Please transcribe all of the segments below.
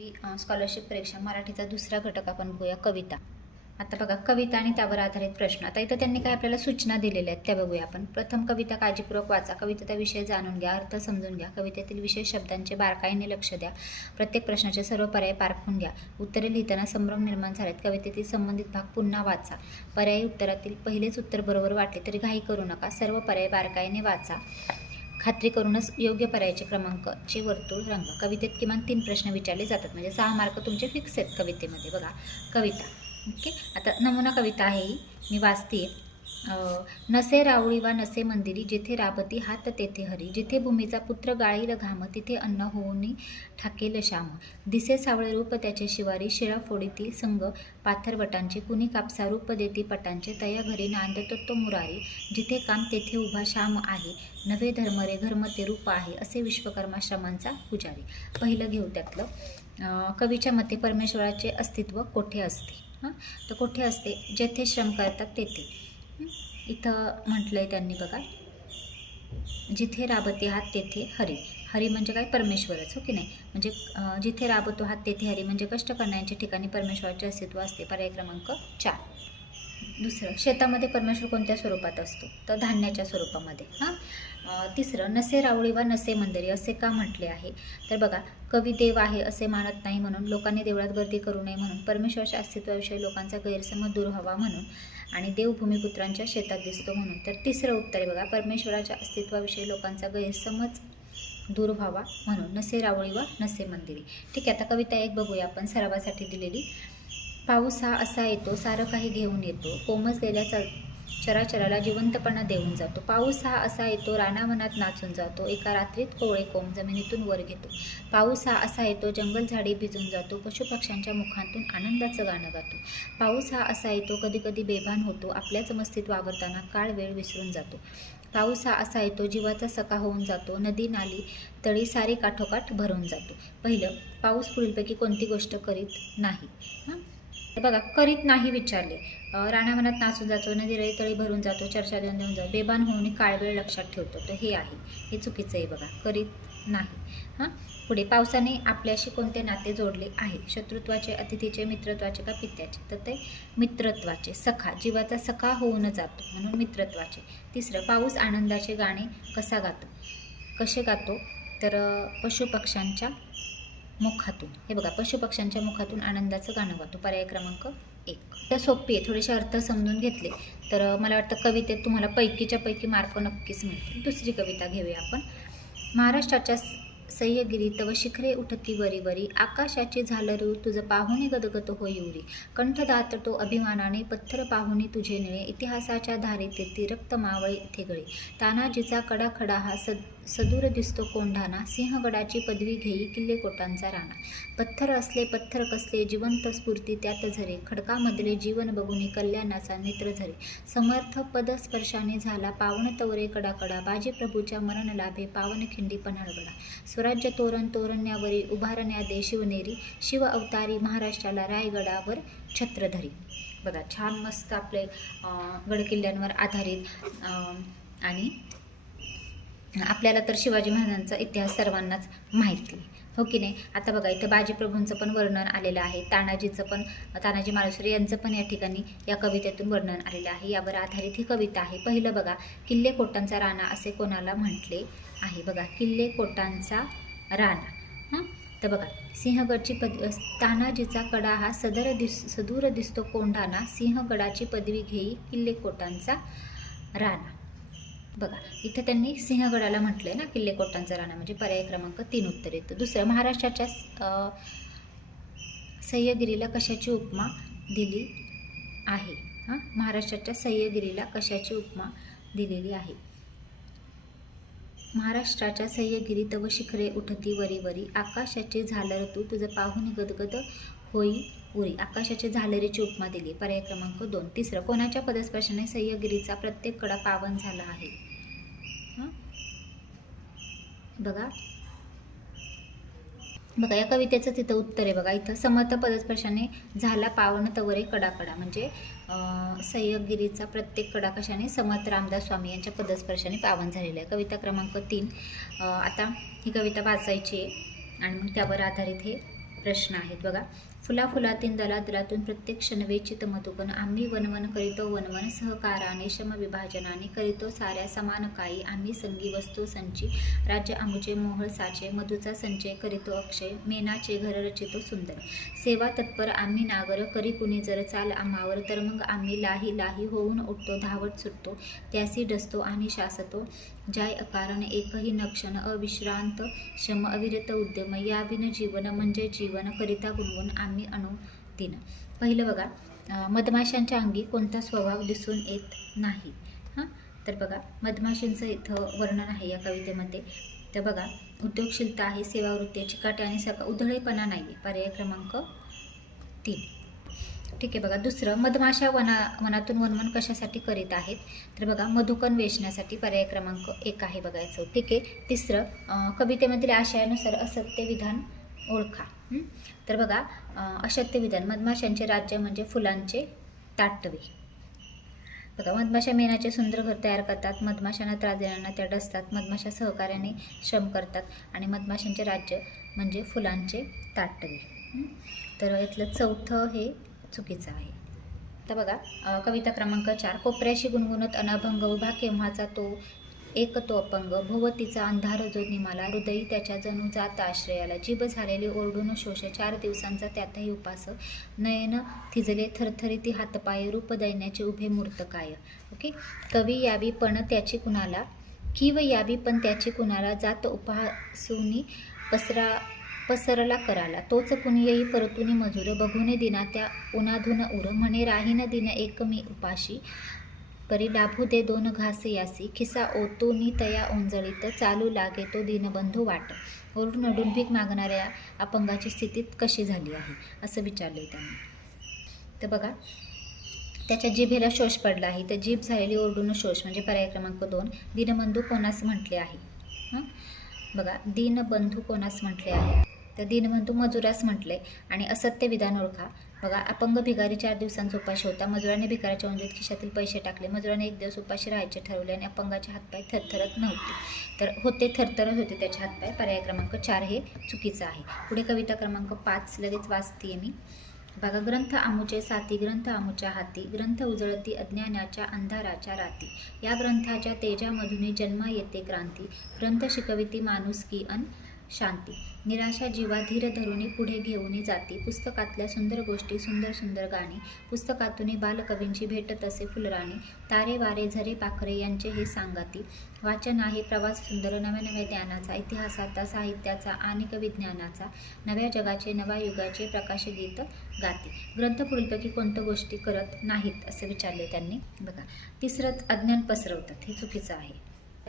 Scholarship परीक्षा मराठीचा दुसरा घटक आपण बघूया, कविता. आता बघा, कविता आणि त्यावर आधारित प्रश्न. आता इथं त्यांनी काय आपल्याला सूचना दिलेल्या आहेत त्या बघूया आपण. प्रथम, कविता काळजीपूर्वक वाचा. कवितेचा विषय जाणून घ्या, अर्थ समजून घ्या, कवितेतील विशेष शब्दांचे बारकाईने लक्ष द्या, प्रत्येक प्रश्नाचे सर्व पर्याय पारखून घ्या. उत्तरे लिहिताना संभ्रम निर्माण झालेत, कवितेतील संबंधित भाग पुन्हा वाचा. पर्यायी उत्तरातील पहिलेच उत्तर बरोबर वाटले तरी घाई करू नका, सर्व पर्याय बारकाईने वाचा. खात्री करूनच योग्य पर्यायाचे क्रमांकाचे वर्तुळ रंगा. कवितेत किमान 3 प्रश्न विचारले जातात, म्हणजे 6 मार्क तुमचे फिक्स आहेत कवितेमध्ये. बघा, कविता. ओके, आता नमुना कविता आहे ही, मी वाचते. नसे रावळी वा नसे मंदिरी, जिथे राबती हात तेथे हरी, जिथे भूमीचा पुत्र गाळील घाम, तिथे अन्न होऊनी ठाकेल श्याम. दिसे सावळे रूप त्याचे शिवारी, शिळा फोडीती संग पाथरवटांचे, कुणी कापसा रूप देती पटांचे, तया घरी नांदतो तो मुरारी, जिथे काम तेथे उभा श्याम आहे, नवे धर्म रे धर्म ते रूप आहे, असे विश्वकर्माश्रमांचा पुजारी. पहिलं घेऊ त्यातलं. कवीच्या मते परमेश्वराचे अस्तित्व कोठे असते? तर कोठे असते? जेथे श्रम करतात तेथे. इथं म्हटलंय त्यांनी बघा, जिथे राबते हात तेथे हरी. हरी म्हणजे काय? परमेश्वरच, हो की नाही? म्हणजे जिथे राबतो हात तेथे हरी, म्हणजे कष्ट करण्याच्या ठिकाणी परमेश्वराचे अस्तित्व असते. पर्याय क्रमांक 4. दुसरं, शेतामध्ये परमेश्वर कोणत्या स्वरूपात असतो? तर धान्याच्या स्वरूपामध्ये. तिसरं, नसे रावळी वा नसे मंदिरी असे का म्हटले आहे? तर बघा, कवी देव आहे असे मानत नाही म्हणून, लोकांनी देवळात गर्दी करू नये म्हणून, परमेश्वराच्या अस्तित्वाविषयी लोकांचा गैरसमज दूर व्हावा म्हणून, आणि देव भूमिपुत्रांच्या शेतात दिसतो म्हणून. तर तिसरं उत्तर आहे बघा, परमेश्वराच्या अस्तित्वाविषयी लोकांचा गैरसमज दूर व्हावा म्हणून. नसे रावळी वा नसे मंदिरी. ठीक आहे, आता कविता एक बघूया आपण सरावासाठी दिलेली. पाऊस हा असा येतो, सारं काही घेऊन येतो, कोमजलेल्या चराचराला जिवंतपणा देऊन जातो. पाऊस हा असा येतो, रानावनात नाचून जातो, एका रात्रीत कोवळे कोंब जमिनीतून वर घेतो. पाऊस हा असा येतो, जंगल झाडी भिजून जातो, पशुपक्ष्यांच्या मुखांतून आनंदाचं गाणं गातो. पाऊस हा असा येतो, कधी कधी बेभान होतो, आपल्याच मस्तीत वावरताना काळ वेळ विसरून जातो. पाऊस हा असा येतो, जीवाचा सखा होऊन जातो, नदी नाली तळी सारी काठोकाठ भरून जातो. पहिलं, पाऊस पुढीलपैकी कोणती गोष्ट करीत नाही? तर बघा, करीत नाही विचारले. रानावनात नाचून जातो, नदी तळी भरून जातो, चर्चा देऊन जातो, बेभान होऊन काळवेळ लक्षात ठेवतो. तर हे आहे, हे चुकीचं आहे बघा, करीत नाही. पुढे, पावसाने आपल्याशी कोणते नाते जोडले आहे? शत्रुत्वाचे, अतिथीचे, मित्रत्वाचे का पित्याचे? तर ते मित्रत्वाचे. सखा, जीवाचा सखा होऊन जातो म्हणून मित्रत्वाचे. तिसरं, पाऊस आनंदाचे गाणे कसा गातो? कसे गातो? तर पशुपक्ष्यांच्या मुखातून. हे बघा, पशुपक्ष्यांच्या मुखातून आनंदाचं गाणं गातो. पर्याय क्रमांक 1. तर सोपी आहे, थोडेसे अर्थ समजून घेतले तर मला वाटतं कवितेत तुम्हाला पैकीच्या पैकी मार्क नक्कीच मिळतील. दुसरी कविता घेऊया आपण. महाराष्ट्राच्या सह्यगिरी तव शिखरे उठती वरी वरी, आकाशाची झालरू तुझं पाहुणे गदगद होई उरी, कंठ दाटतो अभिमानाने पत्थर पाहुणे तुझे निळे, इतिहासाच्या धारी तेथी रक्त मावळे इथे गळे, तानाजीचा कडा खडा हा सदूर दिसतो कोंढाणा, सिंहगडाची पदवी घेई किल्ले कोटांचा राणा, पत्थर असले पत्थर कसले जिवंत स्फूर्ती त्यात झरे, खडकामधले जीवन बघुनी कल्याणाचा नेत्र झरे, समर्थ पद स्पर्शाने झाला पावन तवरे कडाकडा, बाजी प्रभूच्या मरण लाभे पावन खिंडी पन्हाळगडा, स्वराज्य तोरण तोरण्यावरी उभारण्या दे शिवनेरी, शिव अवतारी महाराष्ट्राला रायगडावर छत्रधरी. बघा, छान मस्त आपले गडकिल्ल्यांवर आधारित. आणि आपल्याला तर शिवाजी महाराजांचा इतिहास सर्वांनाच माहिती आहे, हो की नाही? आता बघा, इथं बाजीप्रभूंचं पण वर्णन आलेलं आहे, तानाजीचं पण, तानाजी मालुसरे यांचं पण या ठिकाणी या कवितेतून वर्णन आलेलं आहे. यावर आधारित ही कविता आहे. पहिलं बघा, किल्ले कोटांचा राणा असे कोणाला म्हटले आहे? बघा, किल्ले कोटांचा राणा. तर बघा, सिंहगडची तानाजीचा कडा हा सदूर दिसतो कोंढाणा, सिंहगडाची पदवी घेई किल्ले कोटांचा राणा. बघा, इथं त्यांनी सिंहगडाला म्हटलंय ना किल्ले कोटांचा राणा, म्हणजे पर्याय क्रमांक 3 उत्तर येतं. दुसरं, महाराष्ट्राच्या सह्यगिरीला कशाची उपमा दिली आहे? महाराष्ट्राच्या सह्यगिरीला कशाची उपमा दिलेली आहे? महाराष्ट्राच्या सह्यगिरी तव शिखरे उठती वरी वरी, आकाशाची झालर तू तुझं पाहुणे गदगद होई उरी, आकाशाची झालरीची उपमा दिली. पर्याय क्रमांक 2. तिसरं, कोणाच्या पदस्पर्शाने सह्यगिरीचा प्रत्येक कडा पावन झाला आहे? बघा, या कवितेचं तिथं उत्तर आहे बघा. इथं समर्थ पदस्पर्शाने झाला पावन तवरे कडाकडा, म्हणजे सह्यगिरीचा प्रत्येक कडा कशाने? समर्थ रामदास स्वामी यांच्या पदस्पर्शाने पावन झालेला आहे. कविता क्रमांक 3. आता ही कविता वाचायची आहे आणि मग त्यावर आधारित हे प्रश्न आहेत बघा. फुला फुलातीन दलादलातून प्रत्येक क्षणवेचित मधुकन आम्ही वनवन करीतो वनवन सहकाराने विभाजनाने करीतो साऱ्या समान काही आम्ही संगी वस्तू संची राज्य आमुचे मोहळ साचे मधुचा संचय करीतो अक्षय मेनाचे घर रचितो सुंदर सेवा तत्पर आम्ही नागर करी कुणी जर चाल आम्हावर तर मग आम्ही लाही लाही होऊन उठतो धावत सुटतो त्यासी डसतो आणि शासतो जाय अकारण एकही नक्षण अविश्रांत श्रम अविरत उद्यम या बिन जीवन म्हणजे जीवन करिता गुणगुण आम्ही अनुदिन. पहिलं बघा, मधमाशांच्या अंगी कोणता स्वभाव दिसून येत नाही. हां, तर बघा मधमाशींचं इथं वर्णन आहे या कवितेमध्ये. तर बघा, उद्योगशीलता आहे, सेवावृत्ती, चिकाटी आणि उधळेपणा नाही आहे. पर्याय क्रमांक 3. ठीक आहे बघा. दुसरं, मधमाशा वनातून वनवन कशासाठी करीत आहेत? तर बघा, मधुकण वेचण्यासाठी. पर्याय क्रमांक 1 आहे बघायचं. ठीक आहे. तिसरं, कवितेमधील आशयानुसार असत्य विधान ओळखा. तर बघा, असत्य विधान, मधमाशांचे राज्य म्हणजे फुलांचे ताटवे. बघा, मधमाशा मेणाचे सुंदर घर तयार करतात, मधमाशांना त्रास देणाऱ्यांना त्या डसतात, मधमाशा सहकार्याने श्रम करतात आणि मधमाशांचे राज्य म्हणजे फुलांचे ताटवे. तर यातलं चौथं हे चुकीचं आहे. तर बघा, कविता क्रमांक 4. कोपऱ्याशी गुणगुणत अनभंग उभा केव्हाचा तो एक तो अपंग भोवतीचा अंधार जो निमाला हृदयी त्याच्या जणू जात आश्रयाला जीभ झालेली ओरडून शोष 4 दिवसांचा त्यातही उपास नयन थिजले थरथरीती हातपाय रूप दैन्याचे उभे मूर्त काय. ओके. कवी यावी पण त्याची कुणाला किव यावी पण त्याची कुणाला जात उपासूनी पसरला कराला तोच कुणी येई परतुनी मजूर बघुने दिना त्या उन्हाधून उर म्हणे राहीन दिन एक मी उपाशी परी लाभू दे 2 घास यासी खिसा ओतूनी तया ओंजळीत चालू लागे तो दीनबंधू वाट. ओरडून अडून भीक मागणाऱ्या अपंगाची स्थिती कशी झाली आहे असं विचारले त्यांनी. तर बघा, त्याच्या जिभेला शोष पडला आहे. तर जीभ झालेली ओरडून शोष म्हणजे पर्याय क्रमांक 2. दीनबंधू कोणास म्हटले आहे? बघा, दीनबंधू कोणास म्हटले आहे? तर दीनबंधू मजुरास म्हटले. आणि असत्य विधान ओळखा. बघा, अपंग भिकारी 4 दिवसांचा उपाशी होता. मजुराने भिकाऱ्याच्या ओंजळीत खिशातील पैसे टाकले. मजुराने 1 दिवस उपाशी राहायचे ठरवले आणि अपंगाचे हातपाय थरथरत नव्हते. तर थरथरत होते त्याचे हातपाय. पर्याय क्रमांक 4 हे चुकीचं आहे. पुढे कविता क्रमांक 5 लगेच वाचते मी. बघा, ग्रंथ आमुचे साथी ग्रंथ आमुच्या हाती ग्रंथ उजळती अज्ञानाच्या अंधाराच्या राती या ग्रंथाच्या तेजामधून जन्म येते क्रांती ग्रंथ शिकविती माणुसकी अन शांती निराशा जीवा धीर धरुणी पुढे घेऊन जाती पुस्तकातल्या सुंदर गोष्टी सुंदर सुंदर गाणी पुस्तकातून बालकवींची भेटत असे फुलराणी तारे वारे झरे पाखरे यांचे हे सांगाती वाचन आहे प्रवास सुंदर नव्या नव्या ज्ञानाचा इतिहासाचा साहित्याचा आणि विज्ञानाचा नव्या जगाचे नव्या युगाचे प्रकाशगीत गाती. ग्रंथ पुढीलपैकी कोणत्या गोष्टी करत नाहीत असे विचारले त्यांनी. बघा, तिसरंच अज्ञान पसरवतात हे चुकीचं आहे.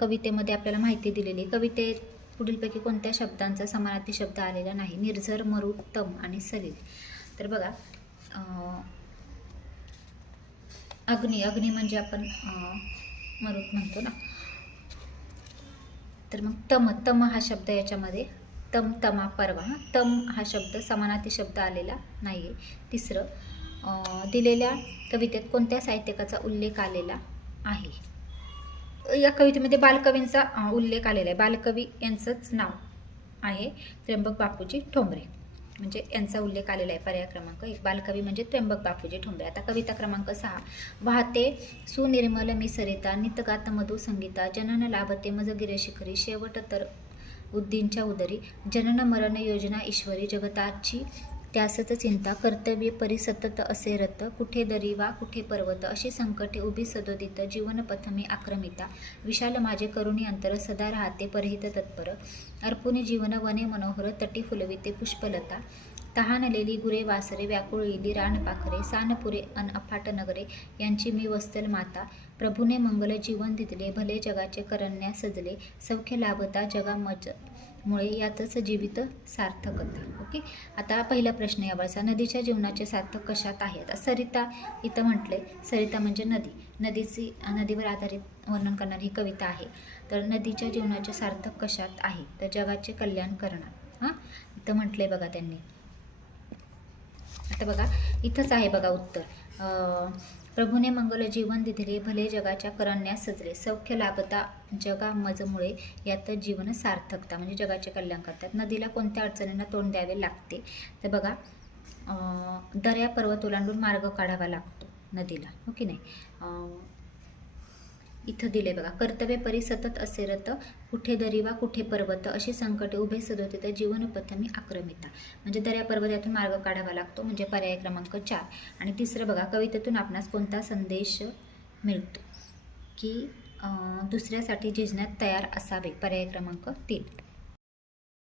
कवितेमध्ये आपल्याला माहिती दिलेली कवितेत पुढीलपैकी कोणत्या शब्दांचा समानार्थी शब्द आलेला नाही? निर्झर मरु तम आणि सलील. तर बघा, अग्नी म्हणजे आपण मरुत म्हणतो ना. तर मग तम हा शब्द याच्यामध्ये तमा परवा तम हा शब्द समानार्थी शब्द आलेला नाही आहे. तिसरं, दिलेल्या कवितेत कोणत्या साहित्यिकाचा उल्लेख आलेला आहे? या कवितेमध्ये बालकवींचा उल्लेख आलेला आहे. बालकवी यांचंच नाव आहे त्र्यंबक बापूजी ठोंबरे म्हणजे यांचा उल्लेख आलेला आहे. पर्याय क्रमांक 1 बालकवी म्हणजे त्र्यंबक बापूजी ठोंबरे. आता कविता क्रमांक 6 वाहते सुनिर्मल मी सरिता नितगात मधु संगीता जनन लाभते मज गिरे शिखरी शेवट तर उद्दींच्या उदरी जनन मरण योजना ईश्वरी जगताची त्यासच चिंता कर्तव्य परिसतत असे रत कुठे दरी वा कुठे पर्वत अशी संकटे उभी सदोदित जीवन पथमी आक्रमिता विशाल माझे करुणी अंतर सदा राहते परहित तत्पर अर्पुनी जीवन वने मनोहर तटी फुलविते पुष्पलता तहानलेली गुरे वासरे व्याकुळलेली रानपाखरे सानपुरे अन अफाट नगरे यांची मी वस्तल माता प्रभूने मंगल जीवन दिले भले जगाचे करण्या सजले सौख्य लाभता जगा मुळे यातच जीवित सार्थकता. ओके. आता पहिला प्रश्न यावरचा नदीच्या जीवनाचे सार्थक कशात आहे? आता सरिता इथं म्हटले. सरिता म्हणजे नदीवर आधारित वर्णन करणारी ही कविता आहे. तर नदीच्या जीवनाचे सार्थक कशात आहे? तर जगाचे कल्याण करणार. इथं म्हटले बघा त्यांनी. आता बघा इथंच आहे बघा उत्तर. प्रभूने मंगल जीवन दिधले, भले जगाच्या करण्यास सजले, सौख्य लाभता जगा मजमुळे, यात जीवन सार्थकता, म्हणजे जगाचे कल्याण करतात. नदीला कोणत्या अडचणींना तोंड द्यावे लागते? तर बघा, दऱ्या पर्वत ओलांडून मार्ग काढावा लागतो नदीला, हो की नाही. इथं दिले बघा, कर्तव्य परी सतत असे रत, कुठे दरी वा कुठे पर्वत, अशी संकटे उभे सदोदित, जीवनपथमी आक्रमिता, म्हणजे दऱ्या पर्वतातून मार्ग काढावा लागतो, म्हणजे पर्याय क्रमांक 4. आणि तिसरं बघा, कवितेतून आपणास कोणता संदेश मिळतो? की दुसऱ्यासाठी झिजण्यात तयार असावे, पर्याय क्रमांक 3.